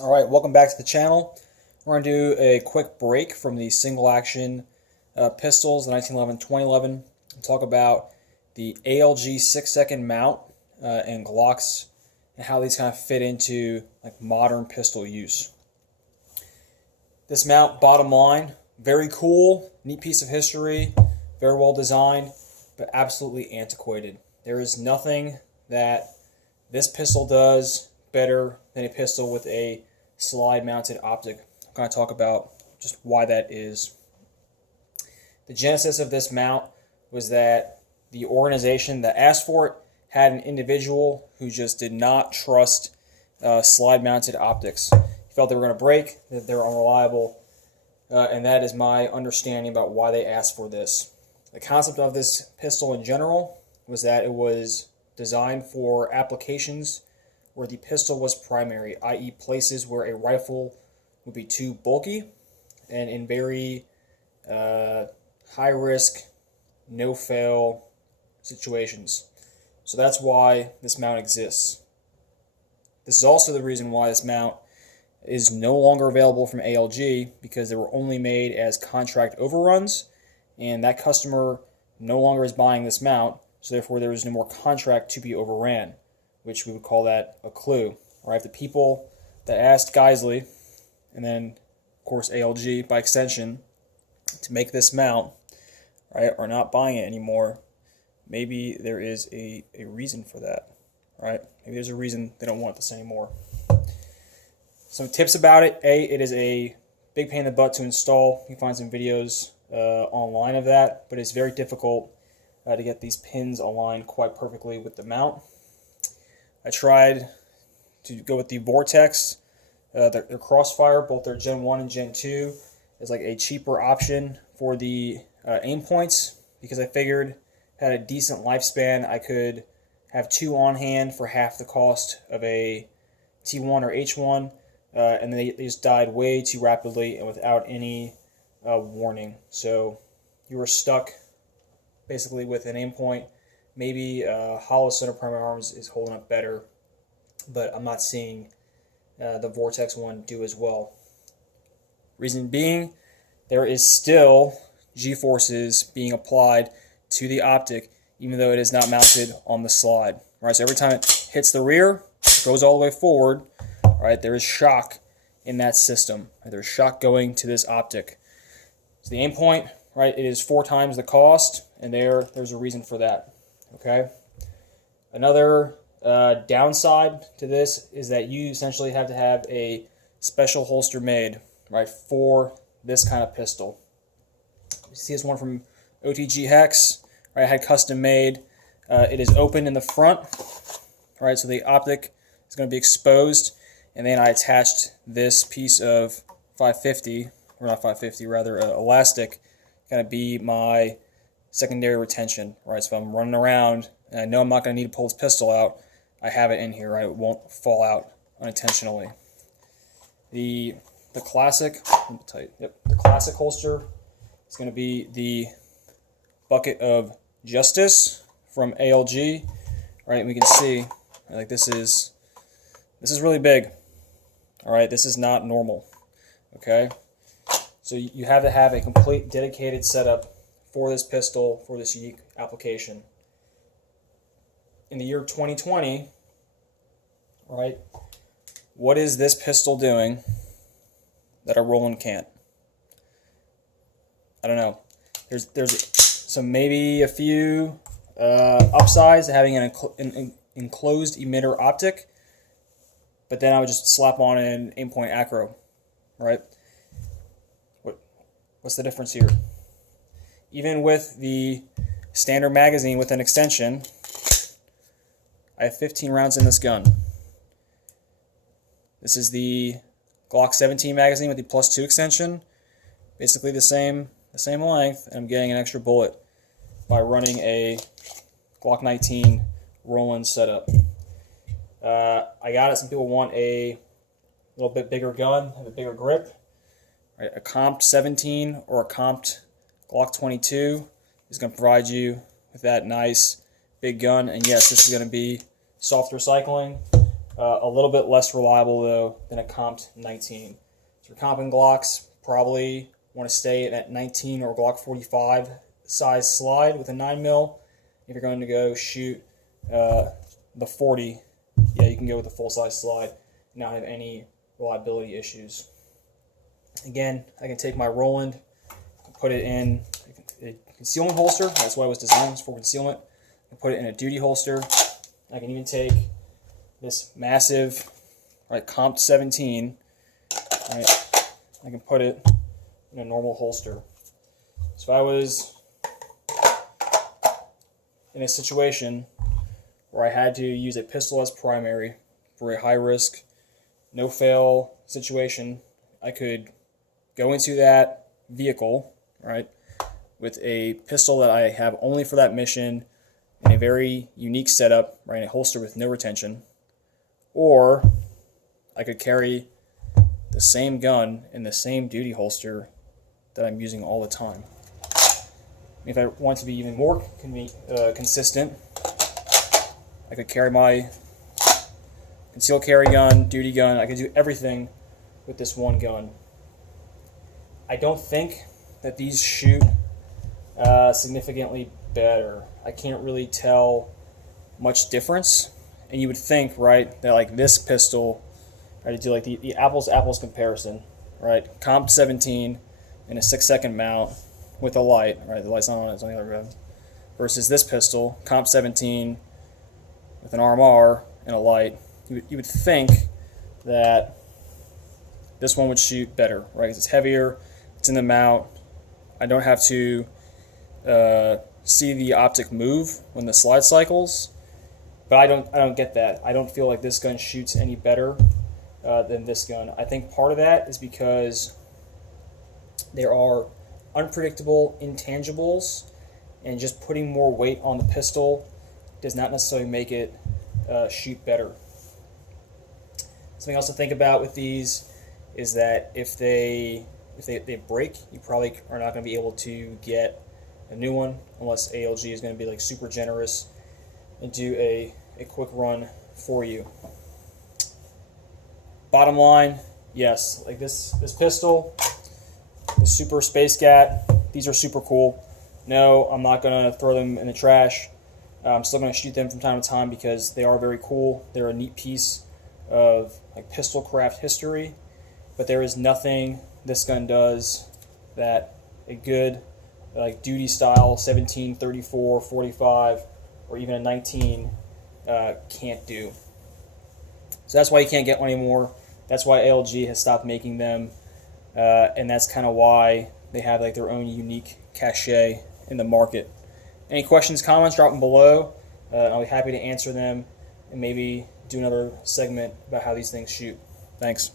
Alright, welcome back to the channel. We're going to do a quick break from the single action pistols, the 1911, 2011, and talk about the ALG 6-second mount and Glocks and how these kind of fit into like modern pistol use. This mount, bottom line, very cool, neat piece of history, very well designed, but absolutely antiquated. There is nothing that this pistol does better than a pistol with a slide mounted optic. I'm going to talk about just why that is. The genesis of this mount was that the organization that asked for it had an individual who just did not trust slide mounted optics. He felt they were going to break, that they were unreliable, and that is my understanding about why they asked for this. The concept of this pistol in general was that it was designed for applications where the pistol was primary, i.e. places where a rifle would be too bulky, and in very high risk, no fail situations. So that's why this mount exists. This is also the reason why this mount is no longer available from ALG, because they were only made as contract overruns, and that customer no longer is buying this mount, so therefore there is no more contract to be overran, which we would call that a clue. Right? The people that asked Geisley, and then of course ALG by extension, to make this mount, right, are not buying it anymore. Maybe there is a reason for that. Right? Maybe there's a reason they don't want this anymore. Some tips about it. It is a big pain in the butt to install. You can find some videos online of that, but it's very difficult to get these pins aligned quite perfectly with the mount. I tried to go with the Vortex, their Crossfire, both their Gen 1 and Gen 2, is like a cheaper option for the aim points, because I figured had a decent lifespan. I could have two on hand for half the cost of a T1 or H1, and they just died way too rapidly and without any warning. So you were stuck basically with an aim point. Maybe Hollow Center Primary Arms is holding up better, but I'm not seeing the Vortex one do as well. Reason being, there is still G-forces being applied to the optic, even though it is not mounted on the slide. Right, so every time it hits the rear, goes all the way forward, right, there is shock in that system. Right, there's shock going to this optic. So the aim point, right, it is 4 times the cost, and there's a reason for that. Okay. Another downside to this is that you essentially have to have a special holster made, right, for this kind of pistol. You see this one from OTG Hex, right? I had custom made. It is open in the front, right, so the optic is going to be exposed, and then I attached this piece of 550, or not 550, rather elastic, going to be my secondary retention, right? So if I'm running around and I know I'm not going to need to pull this pistol out, I have it in here, right? It won't fall out unintentionally. The classic, the classic holster is going to be the Bucket of Justice from ALG, right? And we can see, like, this is really big. All right, this is not normal. Okay, so you have to have a complete dedicated setup for this pistol, for this unique application. In the year 2020, right, what is this pistol doing that a Roland can't? I don't know. There's some, maybe a few upsides to having an enclosed emitter optic, but then I would just slap on an aim point acro, right? What's the difference here? Even with the standard magazine with an extension, I have 15 rounds in this gun. This is the Glock 17 magazine with the +2 extension. Basically the same length, and I'm getting an extra bullet by running a Glock 19 Roland setup. I got it. Some people want a little bit bigger gun, have a bigger grip. Right, a comped 17 or a comped Glock 22 is going to provide you with that nice big gun. And yes, this is going to be soft recycling. A little bit less reliable though than a comped 19. So for comping Glocks, probably want to stay at 19 or Glock 45 size slide with a 9mm. If you're going to go shoot the 40, yeah, you can go with a full size slide and not have any reliability issues. Again, I can take my Roland, put it in a concealment holster. That's why it was designed, was for concealment. I put it in a duty holster. I can even take this massive, right, comped 17, right, I can put it in a normal holster. So if I was in a situation where I had to use a pistol as primary for a high risk, no fail situation, I could go into that vehicle, right, with a pistol that I have only for that mission in a very unique setup, right, a holster with no retention. Or I could carry the same gun in the same duty holster that I'm using all the time. If I want to be even more consistent, I could carry my concealed carry gun, duty gun. I could do everything with this one gun. I don't think that these shoot significantly better. I can't really tell much difference. And you would think, right, that like this pistol, right, to do like the apples comparison, right, comped 17 in a 6-second mount with a light, right, the light's not on, it's on the other end, versus this pistol, comped 17 with an RMR and a light. You would think that this one would shoot better, right, because it's heavier, it's in the mount. I don't have to see the optic move when the slide cycles. But I don't get that. I don't feel like this gun shoots any better than this gun. I think part of that is because there are unpredictable intangibles, and just putting more weight on the pistol does not necessarily make it shoot better. Something else to think about with these is that if they break, you probably are not going to be able to get a new one unless ALG is going to be like super generous and do a quick run for you. Bottom line, yes, like this pistol, the Super Space Gat, these are super cool. No, I'm not going to throw them in the trash. I'm still going to shoot them from time to time because they are very cool. They're a neat piece of like pistol craft history, but there is nothing this gun does that a good like duty style 17, 34, 45, or even a 19 can't do. So that's why you can't get one anymore. That's why ALG has stopped making them, and that's kind of why they have like their own unique cachet in the market. Any questions, comments, drop them below. I'll be happy to answer them and maybe do another segment about how these things shoot. Thanks.